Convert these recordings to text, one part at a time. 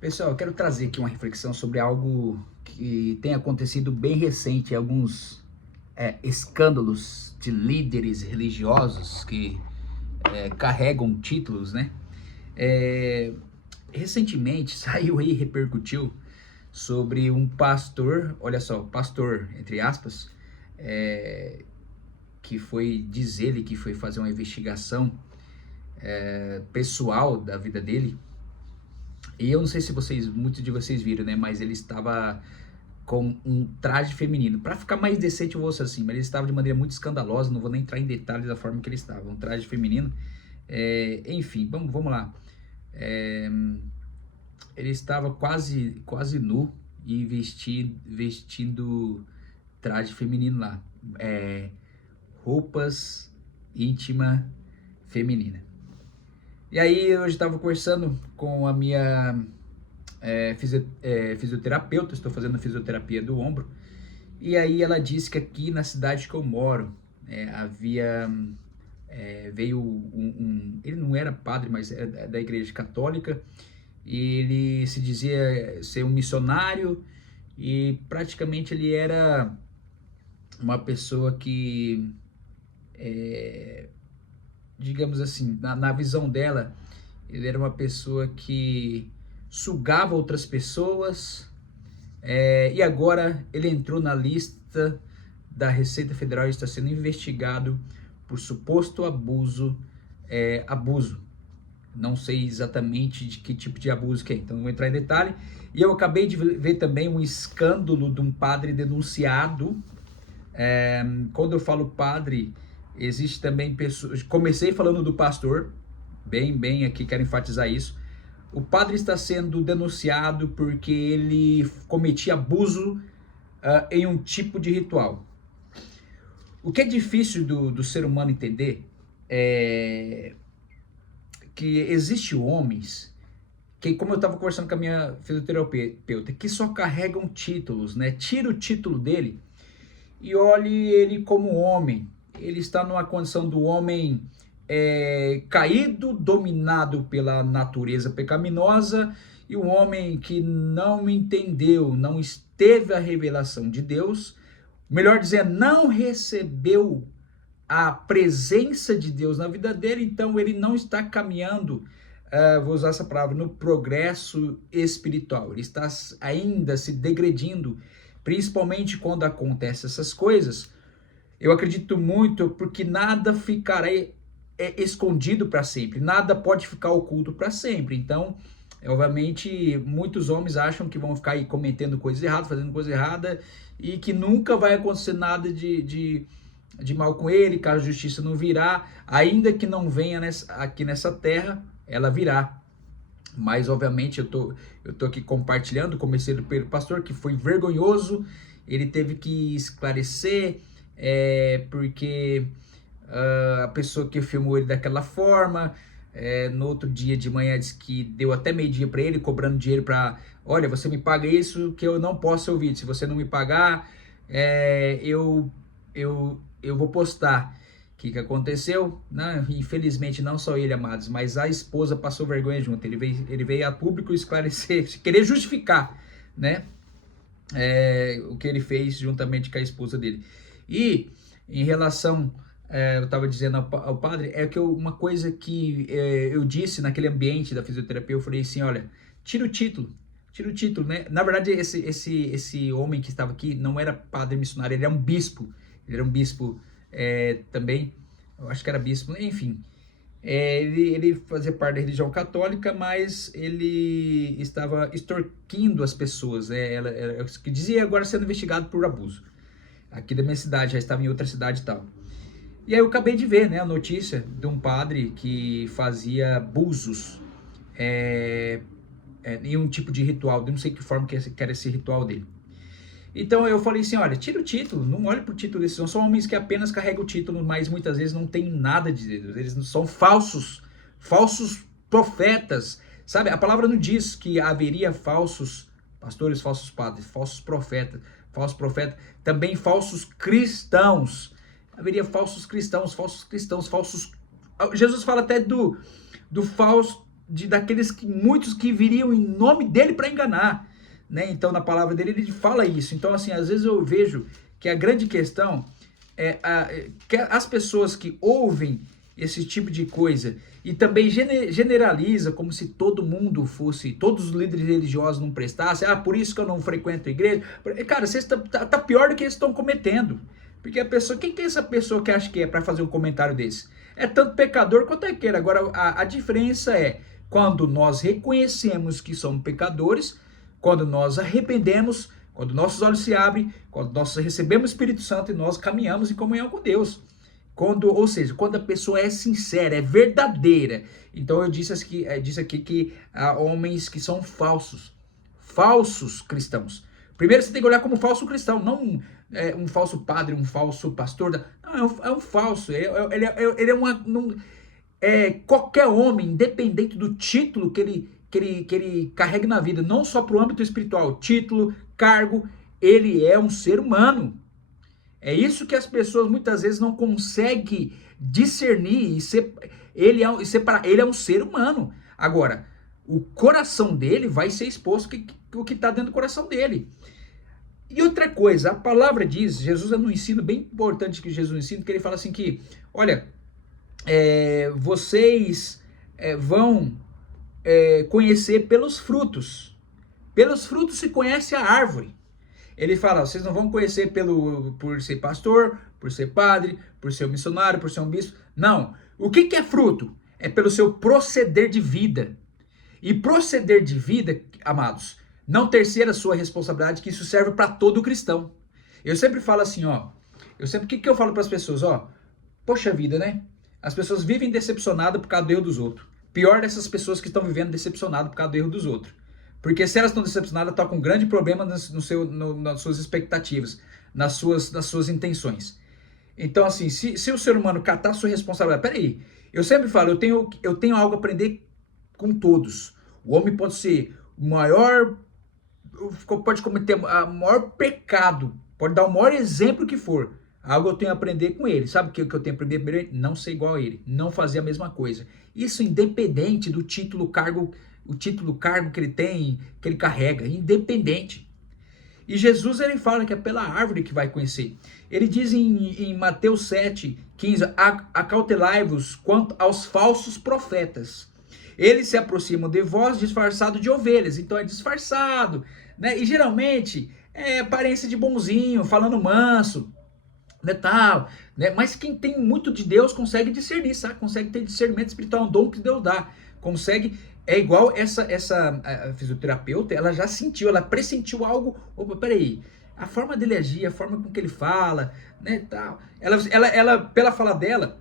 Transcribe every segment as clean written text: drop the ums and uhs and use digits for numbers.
Pessoal, eu quero trazer aqui uma reflexão sobre algo que tem acontecido bem recente, alguns escândalos de líderes religiosos que carregam títulos, né? É, Recentemente saiu aí, repercutiu sobre um pastor, olha só, pastor, entre aspas, que foi, diz ele que foi fazer uma investigação pessoal da vida dele. E eu não sei se muitos de vocês viram, né? Mas ele estava com um traje feminino. Para ficar mais decente, eu vou ser assim, mas ele estava de maneira muito escandalosa, não vou nem entrar em detalhes da forma que ele estava. Um traje feminino. Enfim, vamos lá. É, Ele estava quase nu e vestindo traje feminino lá. Roupas íntima feminina. E aí eu estava conversando com a minha fisioterapeuta, estou fazendo fisioterapia do ombro, e aí ela disse que aqui na cidade que eu moro veio ele não era padre, mas é da igreja católica, e ele se dizia ser um missionário, e praticamente ele era uma pessoa que, digamos assim, na visão dela, ele era uma pessoa que sugava outras pessoas, e agora ele entrou na lista da Receita Federal e está sendo investigado por suposto abuso. Não sei exatamente de que tipo de abuso que é, então não vou entrar em detalhe. E eu acabei de ver também um escândalo de um padre denunciado. Quando eu falo padre, existe também pessoas. Comecei falando do pastor, bem aqui, quero enfatizar isso. O padre está sendo denunciado porque ele cometia abuso em um tipo de ritual. O que é difícil do ser humano entender é que existem homens que, como eu estava conversando com a minha fisioterapeuta, que só carregam títulos, né? Tira o título dele e olhe ele como homem. Ele está numa condição do homem caído, dominado pela natureza pecaminosa, e um homem que não entendeu, não esteve a revelação de Deus, melhor dizer, não recebeu a presença de Deus na vida dele, então ele não está caminhando, vou usar essa palavra, no progresso espiritual. Ele está ainda se degredindo, principalmente quando acontecem essas coisas. Eu acredito muito porque nada ficará escondido para sempre, nada pode ficar oculto para sempre. Então, obviamente, muitos homens acham que vão ficar aí cometendo coisas erradas, fazendo coisa errada, e que nunca vai acontecer nada de mal com ele, caso a justiça não virá, ainda que não venha aqui nessa terra, ela virá. Mas, obviamente, eu tô aqui compartilhando, comecei pelo pastor, que foi vergonhoso, ele teve que esclarecer, porque a pessoa que filmou ele daquela forma, no outro dia de manhã disse que deu até meio-dia para ele, cobrando dinheiro para, olha, você me paga isso que eu não posso ser ouvido, se você não me pagar, eu vou postar. O que aconteceu? Não, infelizmente, não só ele, amados, mas a esposa passou vergonha junto. Ele veio a público esclarecer, querer justificar, né? O que ele fez juntamente com a esposa dele. E em relação, eu estava dizendo ao padre, uma coisa que eu disse naquele ambiente da fisioterapia, eu falei assim, olha, tira o título, né? Na verdade, esse homem que estava aqui não era padre missionário, ele era um bispo também, eu acho que era bispo, enfim. Ele fazia parte da religião católica, mas ele estava extorquindo as pessoas, né? Ela que dizia agora sendo investigado por abuso. Aqui da minha cidade, já estava em outra cidade e tal. E aí eu acabei de ver, né, a notícia de um padre que fazia abusos em um tipo de ritual, eu não sei que forma que era esse ritual dele. Então eu falei assim, olha, tira o título, não olhe pro título, eles são homens que apenas carregam o título, mas muitas vezes não tem nada de Deus, eles são falsos profetas, sabe? A palavra não diz que haveria falsos pastores, falsos padres, falsos profetas, também falsos cristãos, haveria falsos cristãos, falsos. Jesus fala até do falso daqueles muitos que viriam em nome dele para enganar, né? Então na palavra dele ele fala isso. Então assim, às vezes eu vejo que a grande questão que as pessoas que ouvem esse tipo de coisa e também generaliza como se todo mundo fosse, todos os líderes religiosos não prestassem, por isso que eu não frequento a igreja. Cara, você tá pior do que eles estão cometendo. Porque a pessoa, quem que é essa pessoa que acha que é para fazer um comentário desse? É tanto pecador quanto aquele. Agora, a diferença é quando nós reconhecemos que somos pecadores, quando nós arrependemos, quando nossos olhos se abrem, quando nós recebemos o Espírito Santo e nós caminhamos em comunhão com Deus. Ou seja, quando a pessoa é sincera, é verdadeira. Então eu disse aqui que há homens que são falsos cristãos. Primeiro você tem que olhar como falso cristão, não um falso padre, um falso pastor. Não, é um falso. Ele é qualquer homem, independente do título que ele carrega na vida, não só para o âmbito espiritual, título, cargo, ele é um ser humano. É isso que as pessoas muitas vezes não conseguem discernir ele é um ser humano. Agora, o coração dele vai ser exposto o que está dentro do coração dele. E outra coisa, a palavra diz, Jesus é um ensino bem importante que Jesus ensina, que ele fala assim que, olha, vocês vão conhecer pelos frutos. Pelos frutos se conhece a árvore. Ele fala, vocês não vão conhecer por ser pastor, por ser padre, por ser um missionário, por ser um bispo. Não. O que é fruto? É pelo seu proceder de vida. E proceder de vida, amados, não terceira sua responsabilidade, que isso serve para todo cristão. Eu sempre falo assim, o que eu falo para as pessoas, poxa vida, né? As pessoas vivem decepcionadas por causa do erro dos outros. Pior dessas pessoas que estão vivendo decepcionadas por causa do erro dos outros. Porque se elas estão decepcionadas, estão com um grande problema nas suas expectativas, nas suas intenções. Então, assim, se o ser humano catar a sua responsabilidade... Peraí, eu sempre falo, eu tenho algo a aprender com todos. O homem pode ser o maior... Pode cometer o maior pecado, pode dar o maior exemplo que for. Algo eu tenho a aprender com ele. Sabe o que eu tenho a aprender primeiro? Não ser igual a ele, não fazer a mesma coisa. Isso independente do título, cargo que ele tem, que ele carrega, independente. E Jesus, ele fala que é pela árvore que vai conhecer. Ele diz em Mateus 7:15, acautelai-vos quanto aos falsos profetas. Eles se aproximam de vós disfarçado de ovelhas, então é disfarçado, né? E geralmente é aparência de bonzinho, falando manso, né, tal, né? Mas quem tem muito de Deus consegue discernir, sabe? Consegue ter discernimento espiritual, um dom que Deus dá. Consegue, é igual a fisioterapeuta, ela já sentiu, ela pressentiu algo. Opa, peraí, a forma dele agir, a forma com que ele fala, né, tal. Ela pela fala dela,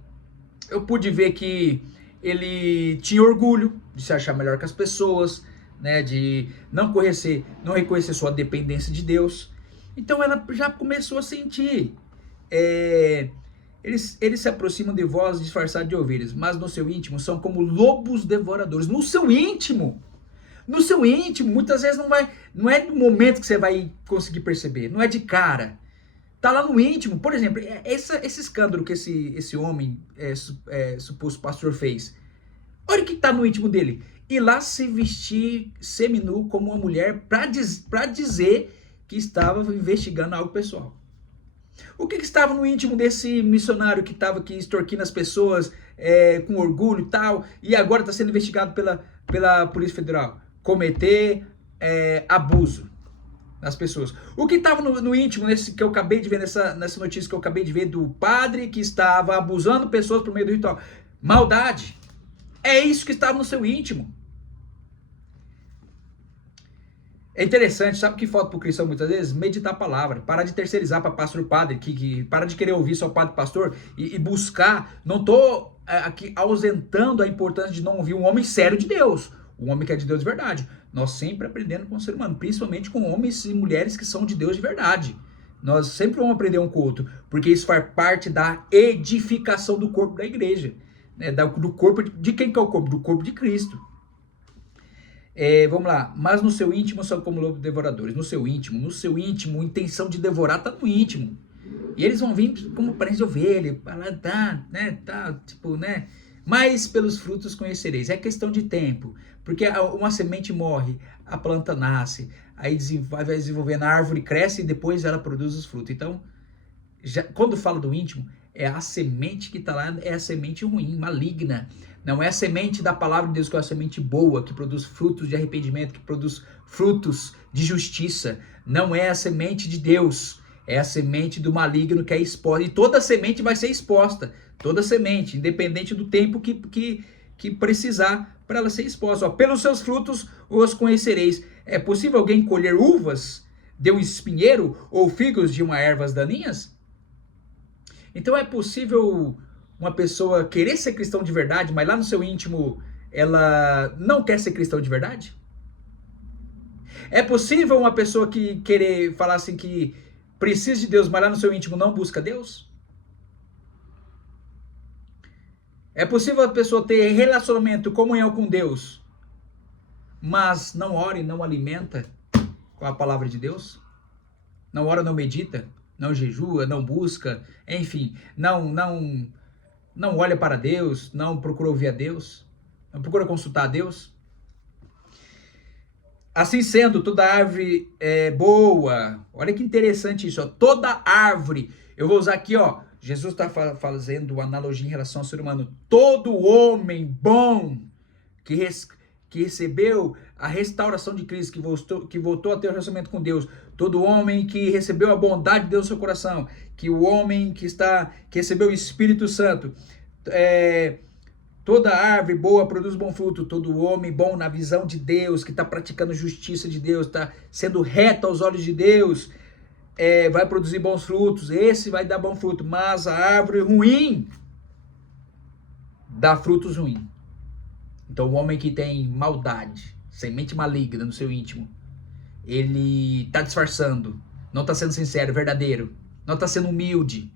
eu pude ver que ele tinha orgulho de se achar melhor que as pessoas, né, de não reconhecer sua dependência de Deus. Então ela já começou a sentir. Eles se aproximam de vós disfarçados de ovelhas, mas no seu íntimo são como lobos devoradores. No seu íntimo, muitas vezes não é no momento que você vai conseguir perceber, não é de cara. Tá lá no íntimo. Por exemplo, esse escândalo que esse homem, suposto pastor, fez. Olha o que tá no íntimo dele. Ir lá se vestir seminu como uma mulher para dizer que estava investigando algo pessoal. O que estava no íntimo desse missionário que estava aqui extorquindo as pessoas com orgulho e tal, e agora está sendo investigado pela Polícia Federal? Cometer abuso das pessoas. O que estava no íntimo, nesse que eu acabei de ver, nessa notícia que eu acabei de ver, do padre que estava abusando pessoas por meio do ritual? Maldade. É isso que estava no seu íntimo. É interessante, sabe o que falta para o cristão muitas vezes? Meditar a palavra, parar de terceirizar para pastor padre, que para de querer ouvir só padre pastor e buscar. Não estou aqui ausentando a importância de não ouvir um homem sério de Deus, um homem que é de Deus de verdade. Nós sempre aprendendo com o ser humano, principalmente com homens e mulheres que são de Deus de verdade. Nós sempre vamos aprender um com o outro, porque isso faz parte da edificação do corpo da igreja, né? Do corpo de quem que é o corpo? Do corpo de Cristo. Vamos lá, mas no seu íntimo são como lobos devoradores. No seu íntimo, a intenção de devorar está no íntimo. E eles vão vir como aparência de ovelha, tipo, né? Mas pelos frutos conhecereis. É questão de tempo, porque uma semente morre, a planta nasce, aí vai desenvolvendo, a árvore cresce e depois ela produz os frutos. Então, quando falo do íntimo, é a semente que está lá, é a semente ruim, maligna. Não é a semente da palavra de Deus, que é a semente boa, que produz frutos de arrependimento, que produz frutos de justiça. Não é a semente de Deus, é a semente do maligno que é exposta. E toda semente vai ser exposta. Toda semente, independente do tempo que precisar para ela ser exposta. Ó, pelos seus frutos os conhecereis. É possível alguém colher uvas de um espinheiro ou figos de uma ervas daninhas? Então é possível uma pessoa querer ser cristão de verdade, mas lá no seu íntimo ela não quer ser cristão de verdade? É possível uma pessoa que querer falar assim que precisa de Deus, mas lá no seu íntimo não busca Deus? É possível a pessoa ter relacionamento, comunhão com Deus, mas não ora e não alimenta com a palavra de Deus? Não ora, não medita, não jejua, não busca, enfim, não olha para Deus, não procura ouvir a Deus, não procura consultar a Deus? Assim sendo, toda árvore é boa. Olha que interessante isso, ó. Toda árvore, eu vou usar aqui, ó, Jesus está fazendo uma analogia em relação ao ser humano. Todo homem bom que recebeu a restauração de Cristo, que voltou a ter um relacionamento com Deus, todo homem que recebeu a bondade de Deus no seu coração, que o homem que recebeu o Espírito Santo, toda árvore boa produz bom fruto, todo homem bom na visão de Deus, que está praticando justiça de Deus, está sendo reto aos olhos de Deus, vai produzir bons frutos, esse vai dar bom fruto, mas a árvore ruim dá frutos ruins. Então o homem que tem maldade, semente maligna no seu íntimo, ele está disfarçando, não está sendo sincero, verdadeiro, não está sendo humilde,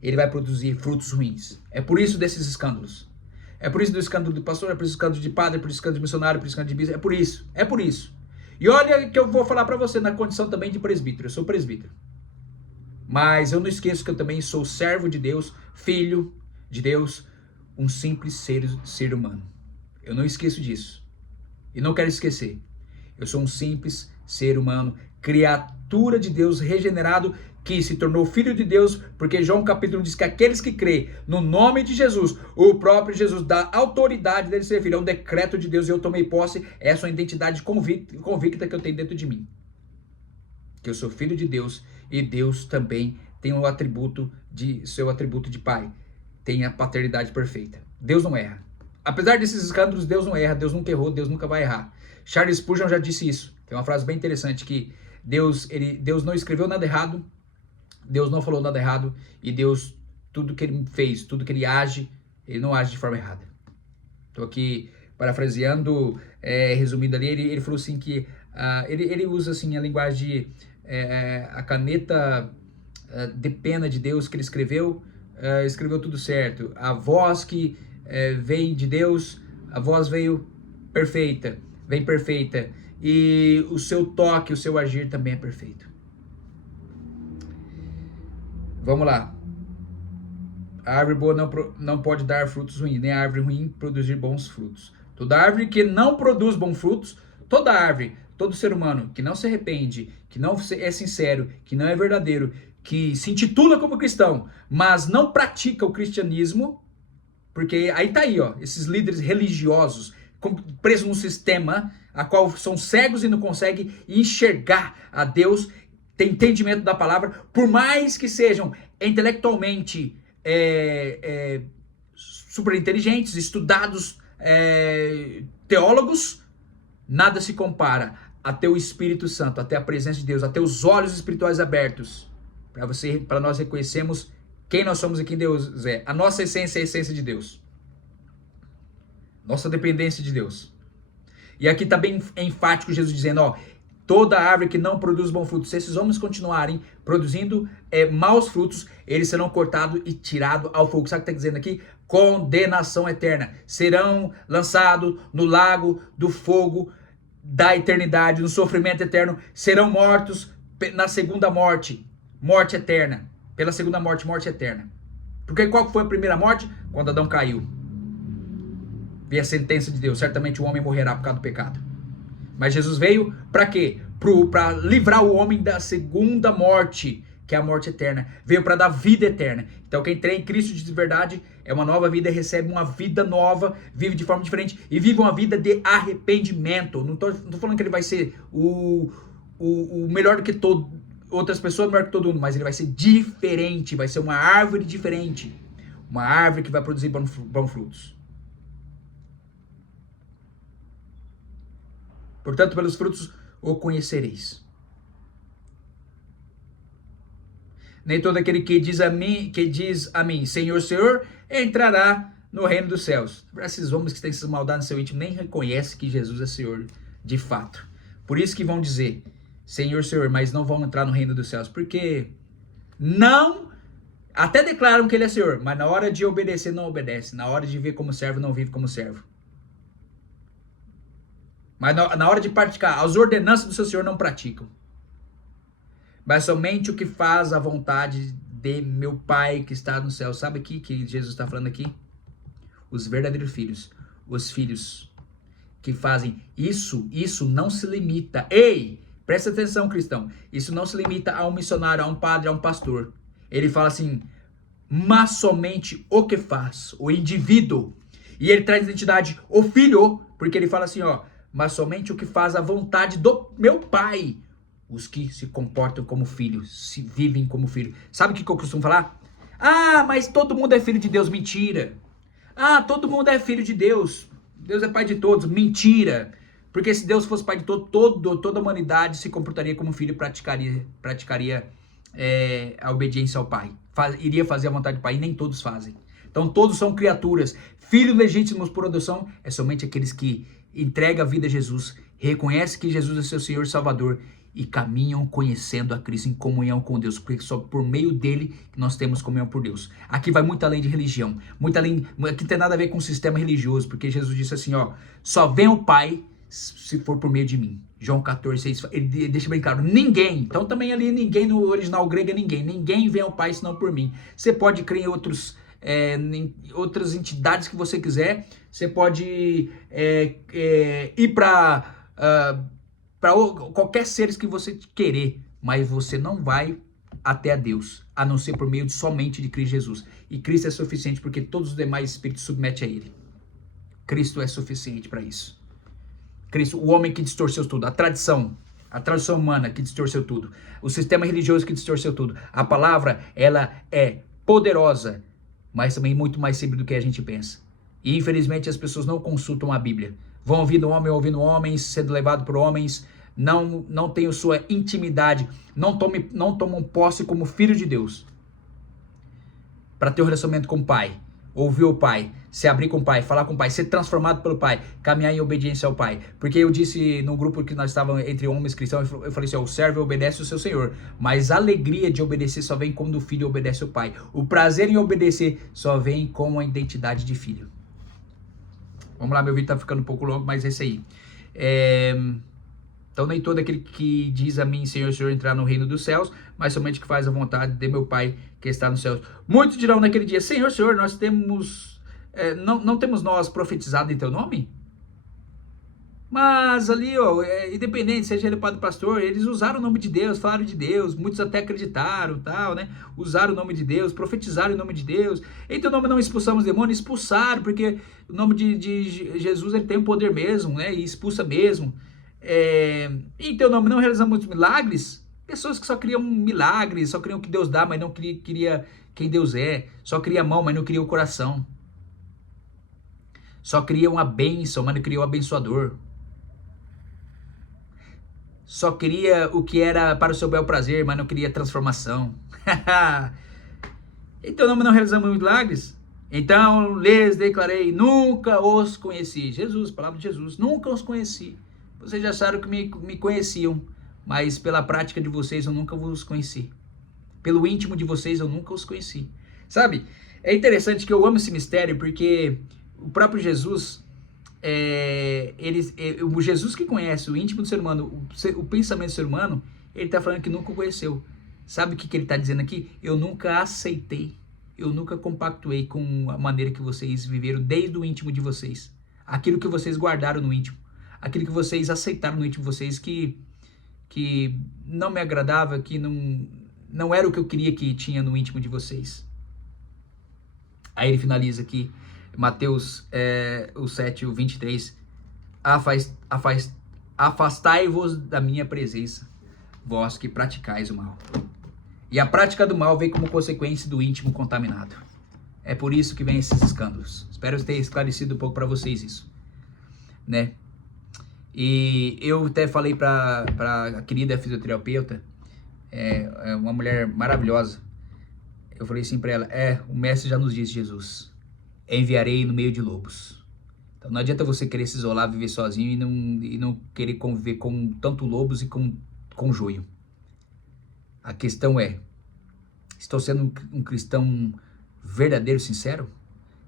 ele vai produzir frutos ruins. É por isso desses escândalos. É por isso do escândalo de pastor, é por isso do escândalo de padre, é por isso do escândalo de missionário, é por isso do escândalo de bispo, é por isso. E olha que eu vou falar para você na condição também de presbítero, eu sou presbítero. Mas eu não esqueço que eu também sou servo de Deus, filho de Deus, um simples ser humano. Eu não esqueço disso. E não quero esquecer. Eu sou um simples ser humano, criatura de Deus, regenerado, que se tornou filho de Deus, porque João capítulo 1 diz que aqueles que creem no nome de Jesus, o próprio Jesus dá autoridade dele ser filho. É um decreto de Deus e eu tomei posse. Essa é uma identidade convicta que eu tenho dentro de mim. Que eu sou filho de Deus e Deus também tem seu atributo de pai. Tem a paternidade perfeita. Deus não erra. Apesar desses escândalos, Deus não erra, Deus nunca errou, Deus nunca vai errar. Charles Spurgeon já disse isso. Tem uma frase bem interessante que Deus não escreveu nada errado, Deus não falou nada errado e Deus, tudo que ele fez, tudo que ele age, ele não age de forma errada. Estou aqui parafraseando, resumindo ali, ele falou assim que ele usa assim a linguagem de a caneta de pena de Deus que ele escreveu tudo certo. A voz que vem de Deus, a voz vem perfeita, e o seu toque, o seu agir também é perfeito. Vamos lá. A árvore boa não pode dar frutos ruins, nem a árvore ruim produzir bons frutos. Toda árvore que não produz bons frutos, toda árvore, todo ser humano que não se arrepende, que não é sincero, que não é verdadeiro, que se intitula como cristão, mas não pratica o cristianismo, porque aí tá aí, ó, esses líderes religiosos presos num sistema a qual são cegos e não conseguem enxergar a Deus, ter entendimento da palavra, por mais que sejam intelectualmente super inteligentes, estudados, teólogos, nada se compara até o Espírito Santo, até a presença de Deus, até os olhos espirituais abertos, para nós reconhecermos quem nós somos e quem Deus é. A nossa essência é a essência de Deus. Nossa dependência de Deus. E aqui está bem enfático Jesus dizendo, ó, toda árvore que não produz bom fruto, se esses homens continuarem produzindo maus frutos, eles serão cortados e tirados ao fogo. Sabe o que está dizendo aqui? Condenação eterna. Serão lançados no lago do fogo da eternidade, no sofrimento eterno. Serão mortos na segunda morte, morte eterna. Pela segunda morte, morte eterna. Porque qual foi a primeira morte? Quando Adão caiu. veio a sentença de Deus. Certamente o homem morrerá por causa do pecado. Mas Jesus veio para quê? Para livrar o homem da segunda morte, que é a morte eterna. Veio para dar vida eterna. Então quem crê em Cristo de verdade é uma nova vida, recebe uma vida nova, vive de forma diferente e vive uma vida de arrependimento. Não tô falando que ele vai ser o melhor do que outras pessoas, melhor que todo mundo, mas ele vai ser diferente, vai ser uma árvore diferente. Uma árvore que vai produzir bons frutos. Portanto, pelos frutos o conhecereis. Nem todo aquele que diz a mim, Senhor, Senhor, entrará no reino dos céus. Esses homens que têm essas maldades no seu íntimo nem reconhecem que Jesus é Senhor de fato. Por isso que vão dizer, Senhor, Senhor, mas não vão entrar no reino dos céus. Porque não, até declaram que ele é Senhor, mas na hora de obedecer não obedece. Na hora de viver como servo não vive como servo. Mas na hora de praticar as ordenanças do seu Senhor não praticam. Mas somente o que faz a vontade de meu Pai que está no céu. Sabe aqui que Jesus está falando aqui? Os verdadeiros filhos. Os filhos que fazem isso não se limita. Ei, presta atenção, cristão. Isso não se limita a um missionário, a um padre, a um pastor. Ele fala assim, mas somente o que faz, o indivíduo. E ele traz identidade, o filho, porque ele fala assim, ó, mas somente o que faz a vontade do meu Pai. Os que se comportam como filhos, se vivem como filhos. Sabe o que eu costumo falar? Ah, mas todo mundo é filho de Deus. Mentira. Ah, todo mundo é filho de Deus. Deus é pai de todos. Mentira. Porque se Deus fosse pai de toda a humanidade se comportaria como filho e praticaria a obediência ao Pai. Iria fazer a vontade do Pai e nem todos fazem. Então todos são criaturas. Filhos legítimos por adoção é somente aqueles que entregam a vida a Jesus, reconhecem que Jesus é seu Senhor e Salvador e caminham conhecendo a Cristo em comunhão com Deus, porque só por meio dele nós temos comunhão por Deus. Aqui vai muito além de religião, muito além, aqui não tem nada a ver com o sistema religioso, porque Jesus disse assim, ó, só vem o Pai se for por meio de mim. João 14, 6, ele deixa bem claro, ninguém, então também ali ninguém no original grego é ninguém vem ao Pai senão por mim. Você pode crer em outras entidades que você quiser, você pode ir para qualquer seres que você querer, mas você não vai até a Deus, a não ser por meio somente de Cristo Jesus. E Cristo é suficiente porque todos os demais espíritos submetem a Ele. Cristo é suficiente para isso. Cristo, o homem que distorceu tudo, a tradição humana que distorceu tudo, o sistema religioso que distorceu tudo. A palavra, ela é poderosa, mas também muito mais simples do que a gente pensa. E infelizmente as pessoas não consultam a Bíblia. Vão ouvindo homens, sendo levado por homens, não tenham sua intimidade, não tomam posse como filho de Deus. Para ter um relacionamento com o Pai, ouvir o Pai, se abrir com o Pai, falar com o Pai, ser transformado pelo Pai, caminhar em obediência ao Pai. Porque eu disse no grupo que nós estávamos entre homens cristãos, eu falei assim, ó, o servo obedece o seu Senhor, mas a alegria de obedecer só vem quando o filho obedece ao Pai. O prazer em obedecer só vem com a identidade de filho. Vamos lá, meu vídeo tá ficando um pouco longo, mas é isso aí. Então nem todo aquele que diz a mim, Senhor, Senhor, entrar no reino dos céus, mas somente que faz a vontade de meu Pai que está nos céus. Muitos dirão naquele dia, Senhor, Senhor, nós temos, não temos nós profetizado em teu nome? Mas ali, ó, independente, seja ele padre pastor, eles usaram o nome de Deus, falaram de Deus, muitos até acreditaram, tal, né? Usaram o nome de Deus, profetizaram em nome de Deus. Em teu nome não expulsamos demônios, expulsaram, porque o nome de Jesus, ele tem o poder mesmo, né? E expulsa mesmo. Em teu nome não realizamos muitos milagres? Pessoas que só criam milagres, só criam o que Deus dá, mas não queria quem Deus é. Só cria a mão, mas não cria o coração. Só cria uma bênção, mas não cria o abençoador. Só queria o que era para o seu bel prazer, mas não queria transformação. Em teu nome não realizamos milagres? Então lhes declarei, nunca os conheci. Jesus, palavra de Jesus, nunca os conheci. Vocês já acharam que me conheciam, mas pela prática de vocês eu nunca vos conheci. Pelo íntimo de vocês eu nunca os conheci. Sabe, é interessante que eu amo esse mistério, porque o próprio Jesus... o Jesus que conhece o íntimo do ser humano, o pensamento do ser humano, ele está falando que nunca o conheceu. Sabe o que ele está dizendo aqui? Eu nunca aceitei, eu nunca compactuei com a maneira que vocês viveram desde o íntimo de vocês. aquilo que vocês guardaram no íntimo, aquilo que vocês aceitaram no íntimo de vocês que não me agradava, que não era o que eu queria que tinha no íntimo de vocês. Aí ele finaliza aqui, Mateus o 7, o 23, afastai-vos da minha presença, vós que praticais o mal. E a prática do mal vem como consequência do íntimo contaminado. É por isso que vem esses escândalos. Espero ter esclarecido um pouco para vocês isso, né? E eu até falei para a querida fisioterapeuta, uma mulher maravilhosa. Eu falei assim para ela, o mestre já nos disse, Jesus, enviarei no meio de lobos. Então não adianta você querer se isolar, viver sozinho e não querer conviver com tanto lobos e com joio. A questão é, estou sendo um cristão verdadeiro, sincero?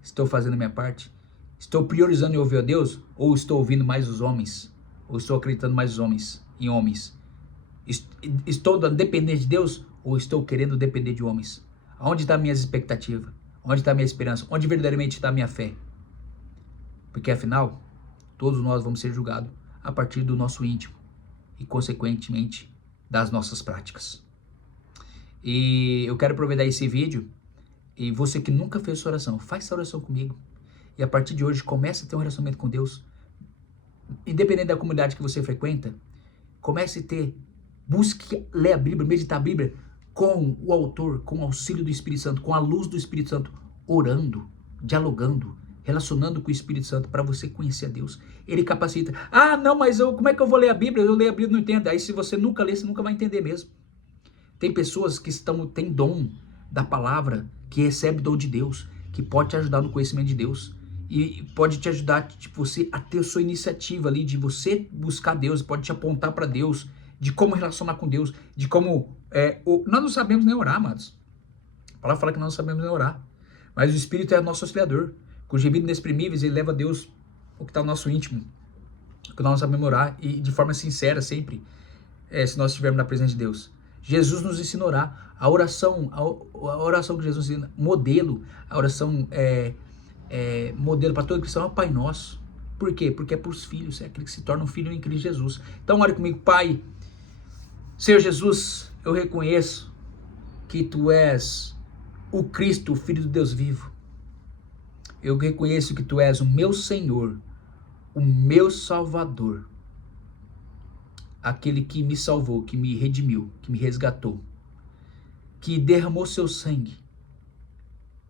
Estou fazendo a minha parte? Estou priorizando em ouvir a Deus? Ou estou ouvindo mais os homens? Ou estou acreditando mais em homens? Estou dependendo de Deus? Ou estou querendo depender de homens? Onde está a minha expectativa? Onde está a minha esperança? Onde verdadeiramente está a minha fé? Porque afinal, todos nós vamos ser julgados a partir do nosso íntimo e consequentemente das nossas práticas. E eu quero aproveitar esse vídeo e você que nunca fez essa oração, faz essa oração comigo. E a partir de hoje comece a ter um relacionamento com Deus. Independente da comunidade que você frequenta, comece a busque ler a Bíblia, meditar a Bíblia com o autor, com o auxílio do Espírito Santo, com a luz do Espírito Santo, orando, dialogando, relacionando com o Espírito Santo para você conhecer a Deus. Ele capacita. Não, mas como é que eu vou ler a Bíblia? Eu leio a Bíblia e não entendo. Aí se você nunca ler, você nunca vai entender mesmo. Tem pessoas que têm dom da palavra, que recebe dom de Deus, que pode te ajudar no conhecimento de Deus. E pode te ajudar, você a ter a sua iniciativa ali, de você buscar Deus, pode te apontar para Deus, de como relacionar com Deus, de como... nós não sabemos nem orar, amados. A palavra fala que nós não sabemos nem orar. Mas o Espírito é nosso auxiliador. Com gemidos inexprimíveis, ele leva a Deus o que está no nosso íntimo, o que nós não sabemos orar, e de forma sincera sempre, se nós estivermos na presença de Deus. Jesus nos ensina a orar. A oração que Jesus ensina, modelo, a oração modelo para todo cristão é o Pai Nosso. Por quê? Porque é para os filhos, é aquele que se torna um filho em Cristo Jesus. Então ore comigo. Pai, Senhor Jesus, eu reconheço que Tu és o Cristo, o Filho do Deus vivo. Eu reconheço que Tu és o meu Senhor, o meu Salvador, aquele que me salvou, que me redimiu, que me resgatou, que derramou Seu sangue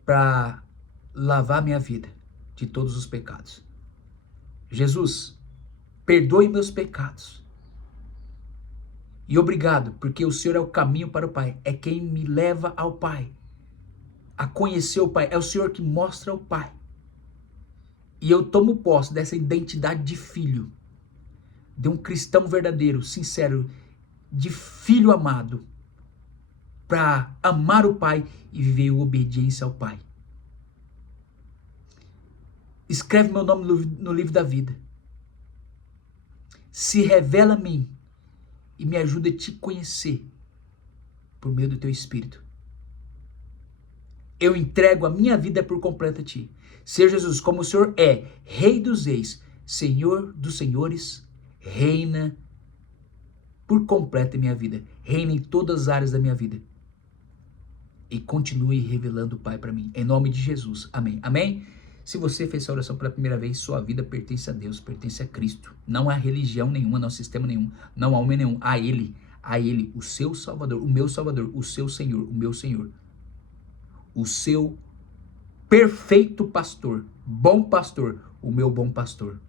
para lavar minha vida de todos os pecados. Jesus, perdoe meus pecados. E obrigado, porque o Senhor é o caminho para o Pai, é quem me leva ao Pai, a conhecer o Pai, é o Senhor que mostra o Pai. E eu tomo posse dessa identidade de filho, de um cristão verdadeiro, sincero, de filho amado, para amar o Pai e viver em obediência ao Pai. Escreve meu nome no livro da vida. Se revela a mim e me ajuda a Te conhecer por meio do Teu Espírito. Eu entrego a minha vida por completo a Ti. Senhor Jesus, como o Senhor é Rei dos Reis, Senhor dos Senhores, reina por completo em minha vida. Reina em todas as áreas da minha vida. E continue revelando o Pai para mim. Em nome de Jesus. Amém. Amém? Se você fez essa oração pela primeira vez, sua vida pertence a Deus, pertence a Cristo. Não há religião nenhuma, não há sistema nenhum, não há homem nenhum. A Ele, o seu Salvador, o meu Salvador, o seu Senhor, o meu Senhor. O seu perfeito pastor, bom pastor, o meu bom pastor.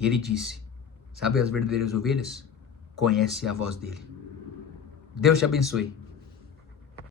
Ele disse, sabe as verdadeiras ovelhas? Conhece a voz dele. Deus te abençoe.